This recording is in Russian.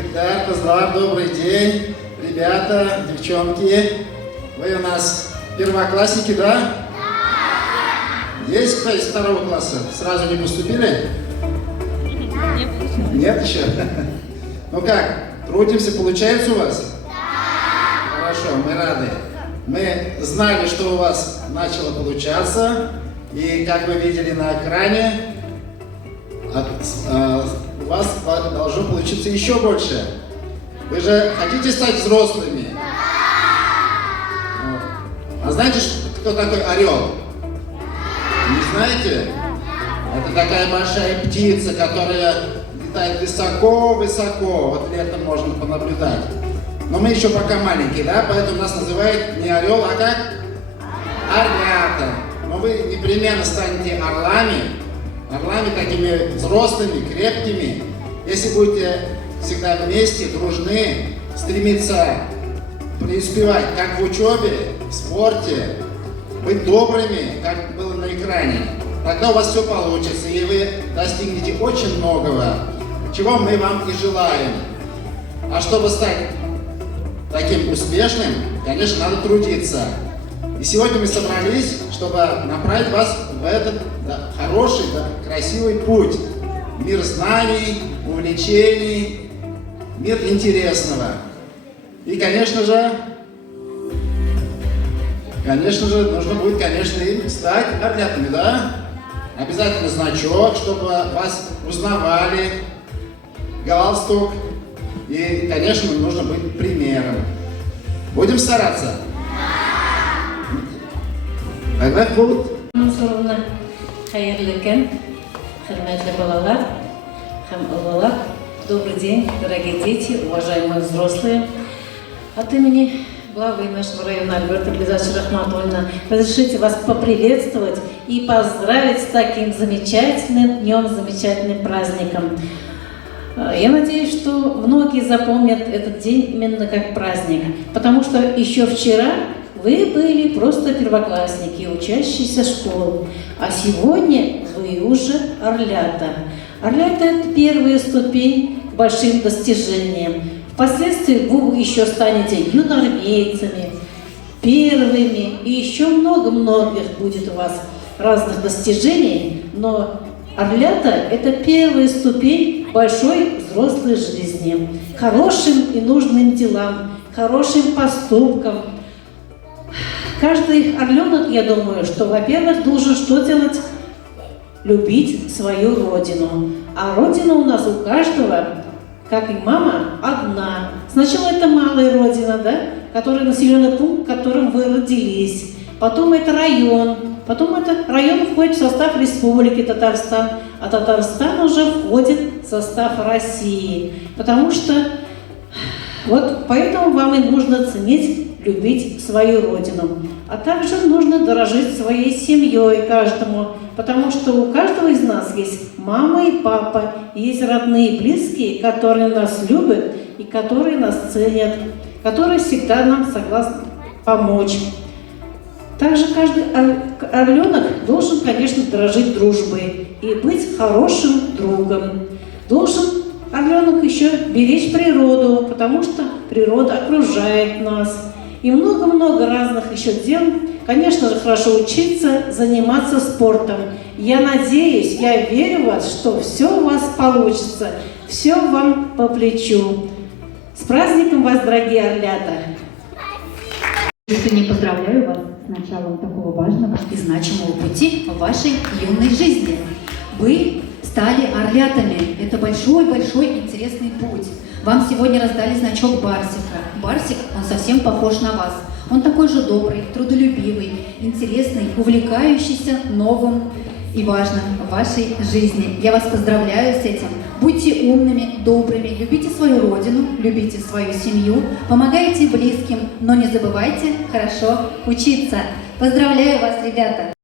Секретарь, добрый день. Ребята, девчонки, вы у нас первоклассники, да? Да! Есть кто из второго класса? Сразу не поступили? Нет еще? Ну как, трудимся, получается у вас? Да! Хорошо, мы рады. Мы знали, что у вас начало получаться, и как вы видели на экране, у вас должно получиться еще больше. Вы же хотите стать взрослыми? Да! А знаете, кто такой орел? Не знаете? Это такая большая птица, которая летает высоко-высоко. Вот летом можно понаблюдать. Но мы еще пока маленькие, да? Поэтому нас называют не орел, а как? Орлята. Но вы непременно станете орлами. Орлами такими взрослыми, крепкими. Если будете всегда вместе, дружны, стремиться преуспевать как в учебе, в спорте, быть добрыми, как было на экране, тогда у вас все получится, и вы достигнете очень многого, чего мы вам и желаем. А чтобы стать таким успешным, конечно, надо трудиться. И сегодня мы собрались, чтобы направить вас в этот хороший, красивый путь. Мир знаний, увлечений, мир интересного. И, конечно же, нужно будет, им стать орлятами, да? Обязательно значок, чтобы вас узнавали, галстук. И, конечно, нужно быть примером. Будем стараться? Тогда будут. Добрый день, дорогие дети, уважаемые взрослые. От имени главы нашего района Альберта Глизача Рахматульна разрешите вас поприветствовать и поздравить с таким замечательным днем, замечательным праздником. Я надеюсь, что многие запомнят этот день именно как праздник, потому что еще вчера вы были просто первоклассники, учащиеся школы, а сегодня вы уже орлята. Орлята – это первая ступень к большим достижениям. Впоследствии вы еще станете юноармейцами, первыми, и еще много-многих будет у вас разных достижений, но орлята – это первая ступень к большой взрослой жизни, хорошим и нужным делам, хорошим поступкам. Каждый орленок, я думаю, что, во-первых, должен что делать? Любить свою родину. А родина у нас у каждого, как и мама, одна. Сначала это малая родина, да, который населенный пункт, в котором вы родились. Потом это район. Потом этот район входит в состав Республики Татарстан, а Татарстан уже входит в состав России. Потому что вот поэтому вам и нужно ценить, любить свою родину. А также нужно дорожить своей семьей каждому, потому что у каждого из нас есть мама и папа, есть родные и близкие, которые нас любят и которые нас ценят, которые всегда нам согласны помочь. Также каждый орленок должен, конечно, дорожить дружбой и быть хорошим другом. Должен орленок еще беречь природу, потому что природа окружает нас. И много-много разных еще дел. Конечно же, хорошо учиться, заниматься спортом. Я надеюсь, я верю в вас, что все у вас получится, все вам по плечу. С праздником вас, дорогие орлята! Искренне поздравляю вас с началом такого важного и значимого пути в вашей юной жизни. Вы стали орлятами. Это большой-большой интересный путь. Вам сегодня раздали значок Барсика. Барсик, он совсем похож на вас. Он такой же добрый, трудолюбивый, интересный, увлекающийся новым и важным в вашей жизни. Я вас поздравляю с этим. Будьте умными, добрыми, любите свою родину, любите свою семью, помогайте близким, но не забывайте хорошо учиться. Поздравляю вас, ребята!